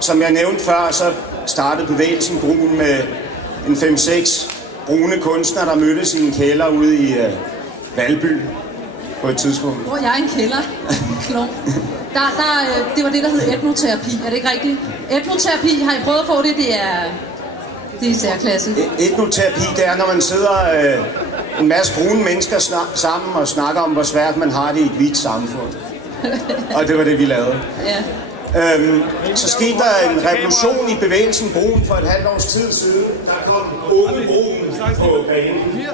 Som jeg nævnte før, så startede bevægelsen Brun med en 5-6 brune kunstnere, der mødtes i en kælder ude i Valby på et tidspunkt. Hvor jeg er en kælder. Det var det, der hed etnoterapi. Er det ikke rigtigt? Etnoterapi, har I prøvet at få det? Det er i særklasse. Etnoterapi, det er, når man sidder en masse brune mennesker sammen og snakker om, hvor svært man har det i et hvidt samfund. Og det var det, vi lavede. Ja. Så skete der en revolution i bevægelsen Brun for et halvt års tid siden. Der kom unge Brun på banen.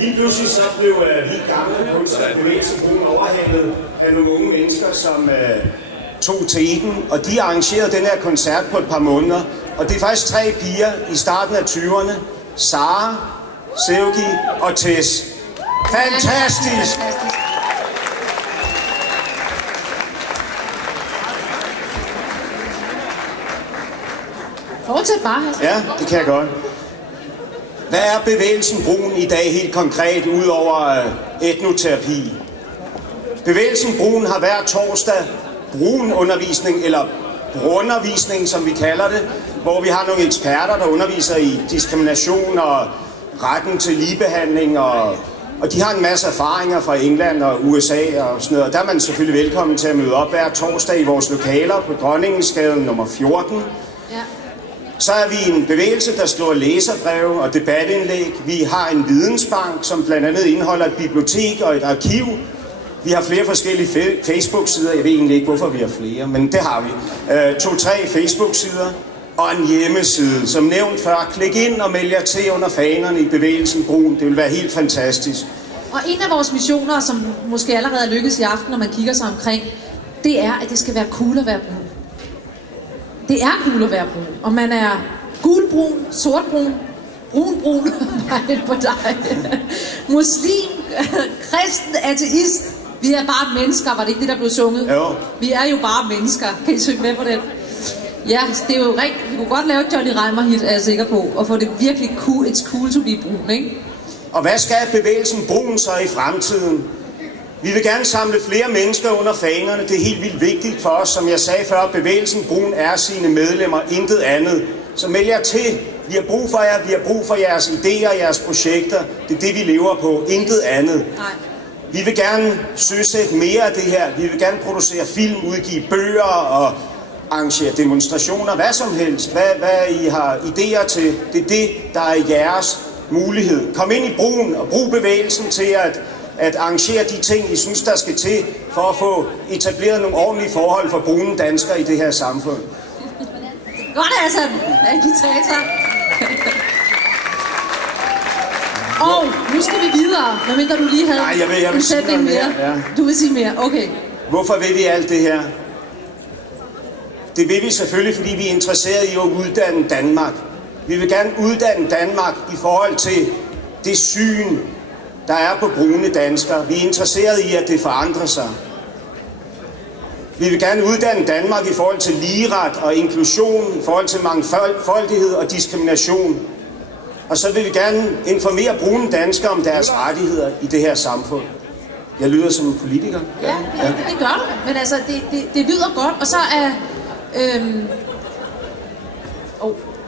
Lige pludselig så blev vi gamle kunstnere i bevægelsen Brun overhalet af nogle unge mennesker, som tog til den. Og de arrangerede den her koncert på et par måneder. Og det er faktisk 3 piger i starten af 20'erne. Sara, Sevgi og Tess. Fantastisk! Fortsæt bare, altså. Ja, det kan jeg godt. Hvad er bevægelsen Brun i dag helt konkret, ud over etnoterapi? Bevægelsen Brun har hver torsdag brunundervisning, eller brunundervisning, som vi kalder det, hvor vi har nogle eksperter, der underviser i diskrimination og retten til ligebehandling, og de har en masse erfaringer fra England og USA og sådan noget. Der er man selvfølgelig velkommen til at møde op hver torsdag i vores lokaler på Dronningeskaden nummer 14. Ja. Så er vi en bevægelse, der skriver læserbreve og debatindlæg. Vi har en vidensbank, som blandt andet indeholder et bibliotek og et arkiv. Vi har flere forskellige Facebook-sider. Jeg ved egentlig ikke, hvorfor vi har flere, men det har vi. 2-3 Facebook-sider og en hjemmeside. Som nævnt før, klik ind og meld jer til under fanerne i bevægelsen Brun. Det vil være helt fantastisk. Og en af vores missioner, som måske allerede er lykkes i aften, når man kigger sig omkring, det er, at det skal være cool at være brun. Det er cool at være brun. Og man er gulbrun, sortbrun, brunbrun, nej, på dig, muslim, kristen, ateist. Vi er bare mennesker, var det ikke det, der blev sunget? Jo. Vi er jo bare mennesker. Kan I synge med på den? Ja, det er jo rigtigt. Vi kunne godt lave et Johnny Reimer-hit, er jeg sikker på, og få det virkelig cool. It's cool to be brun, ikke? Og hvad skal bevægelsen Brun så i fremtiden? Vi vil gerne samle flere mennesker under fanerne. Det er helt vildt vigtigt for os. Som jeg sagde før, bevægelsen Brun er sine medlemmer, intet andet. Så meld jer til. Vi har brug for jer. Vi har brug for jeres idéer og jeres projekter. Det er det, vi lever på. Intet andet. Nej. Vi vil gerne søsætte mere af det her. Vi vil gerne producere film, udgive bøger og arrangere demonstrationer. Hvad som helst. Hvad I har idéer til. Det er det, der er jeres mulighed. Kom ind i Brun og brug bevægelsen til at arrangere de ting, I synes, der skal til for at få etableret nogle ordentlige forhold for brune danskere i det her samfund. Godt altså, agitator. Og nu skal vi videre, medmindre du lige havde en sætning mere. Ja. Du vil sige mere, okay. Hvorfor vil vi alt det her? Det vil vi selvfølgelig, fordi vi er interesseret i at uddanne Danmark. Vi vil gerne uddanne Danmark i forhold til det syn, der er på brune danskere. Vi er interesseret i, at det forandrer sig. Vi vil gerne uddanne Danmark i forhold til ligeret og inklusion, i forhold til mangfoldighed og diskrimination. Og så vil vi gerne informere brune danskere om deres rettigheder i det her samfund. Jeg lyder som en politiker. Ja, det gør du. Men altså, det lyder godt. Og så er...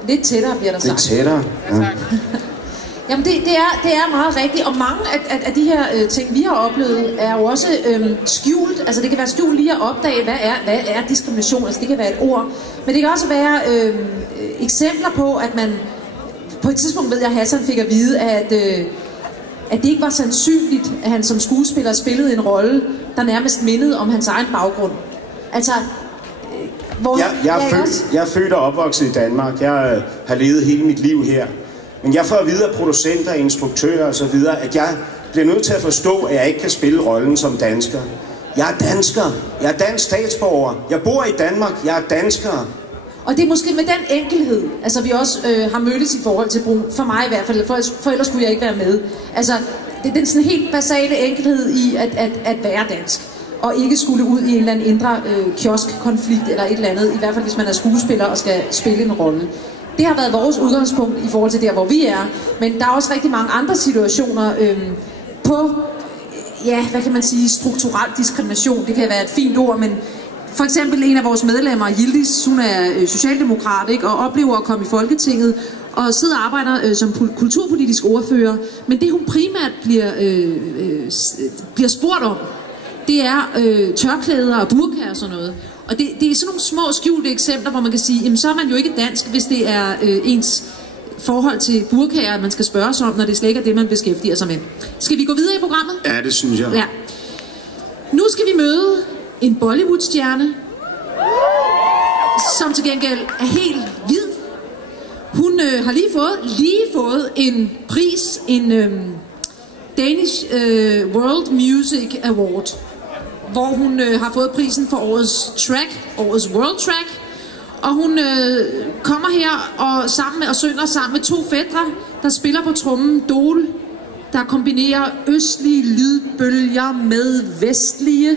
lidt tættere bliver der sagt. Lidt tættere, ja. Jamen det er meget rigtigt, og mange af de her ting, vi har oplevet, er jo også skjult. Altså det kan være skjult lige at opdage, hvad er diskrimination, altså det kan være et ord. Men det kan også være eksempler på, at man, på et tidspunkt ved jeg, at Hassan fik at vide, at det ikke var sandsynligt, at han som skuespiller spillede en rolle, der nærmest mindede om hans egen baggrund. Altså... Jeg er født og opvokset i Danmark. Jeg har levet hele mit liv her. Men jeg får at vide af producenter, instruktører osv., at jeg bliver nødt til at forstå, at jeg ikke kan spille rollen som dansker. Jeg er dansker. Jeg er dansk statsborger. Jeg bor i Danmark. Jeg er dansker. Og det er måske med den enkelhed, altså vi også har mødtes i forhold til brun, for mig i hvert fald, for ellers skulle jeg ikke være med. Altså, det er den sådan helt basale enkelhed i at være dansk. Og ikke skulle ud i en eller anden indre kioskkonflikt eller et eller andet, i hvert fald hvis man er skuespiller og skal spille en rolle. Det har været vores udgangspunkt i forhold til der, hvor vi er, men der er også rigtig mange andre situationer på, ja, hvad kan man sige, strukturel diskrimination. Det kan være et fint ord, men For eksempel en af vores medlemmer, Yildiz, hun er socialdemokrat, ikke, og oplever at komme i Folketinget og sidder og arbejder som kulturpolitisk ordfører. Men det hun primært bliver spurgt om, det er tørklæder og burka og sådan noget. Og det er sådan nogle små skjulte eksempler, hvor man kan sige, jamen så er man jo ikke dansk, hvis det er ens forhold til burkaer, man skal spørge sig om, når det slet ikke er det, man beskæftiger sig med. Skal vi gå videre i programmet? Ja, det synes jeg. Ja. Nu skal vi møde en Bollywood-stjerne, som til gengæld er helt hvid. Hun har lige fået en pris, en Danish World Music Award, hvor hun har fået prisen for årets World Track. Og hun kommer her og synger sammen med 2 fætre, der spiller på trommen dol, der kombinerer østlige lydbølger med vestlige.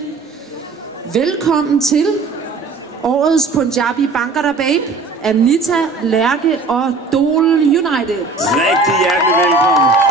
Velkommen til årets Punjabi Bhangra Babe, Amnita, Lærke og Dol United. Rigtig hjertelig velkommen.